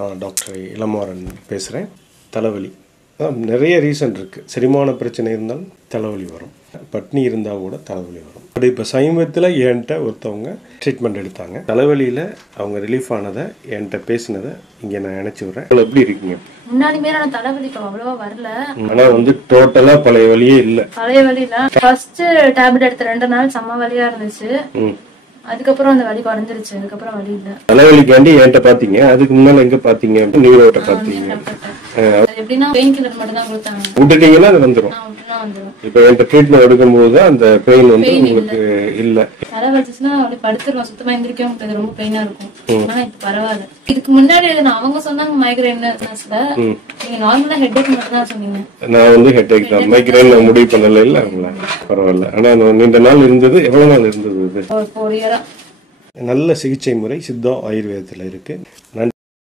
நான் டாக்டர் இளமாறன் பேசுகிறேன். தலைவலி நிறைய ரீசன் இருக்குது. செரிமான பிரச்சனை இருந்தாலும் தலைவலி வரும், பட்னி இருந்தால் கூட தலைவலி வரும். அப்படி இப்போ சமீபத்தில் என்கிட்ட ஒருத்தவங்க ட்ரீட்மெண்ட் எடுத்தாங்க. தலைவலியில் அவங்க ரிலீஃப் ஆனதை என்கிட்ட பேசினதை இங்கே நான் நினச்சி விட்றேன். எப்படி இருக்கீங்க? முன்னாடிமே நான் தலைவலி அவ்வளவா வரல. ஆனா டோட்டலா பழைய வலியே இல்ல. பழைய வலி இல்ல. ஃபர்ஸ்ட் டேப்லெட் எடுத்த 2 நாள் செம்ம வலியா இருந்துச்சு. அதுக்கப்புறம் அந்த வலி குறைஞ்சிருச்சு. அதுக்கப்புறம் வலி இல்ல. தலைவலிக்காண்டி என்கிட்ட பாத்தீங்க, அதுக்கு முன்னால எங்க பாத்தீங்க? நியூரோட்ட பாத்தீங்க. எப்படின்னா பெயின் கில்லர் மட்டும் தான் கொடுத்தாங்க. விட்டுட்டீங்கன்னா அது வந்துடும். இப்ப என்கிட்ட ட்ரீட்மெண்ட் எடுக்கும்போது அந்த பெயின் வந்து உங்களுக்கு இல்ல. தலைவலிச்சுன்னா அப்படி படுத்துருவோம், சுத்தமா எந்திரிக்கவே முடியாது, ரொம்ப பெயினா இருக்கும். ஆனா இப்ப பரவாயில்ல. இதுக்கு முன்னாடி அவங்க சொன்னாங்க மைக்ரைன், நீங்க நார்மலா ஹெட்ஏக் மட்டும் தான் சொன்னீங்க. நான் வந்து ஹெட்ஏக் தான், மைக்ரைன் நான் முடிவு பண்ணல. இல்ல பரவாயில்ல. ஆனா நீண்ட நாள் இருந்தது. எவ்வளவு நாள் இருந்தது? 4 இயரா. நல்ல சிகிச்சை முறை சித்தா ஆயுர்வேதத்துல இருக்கு.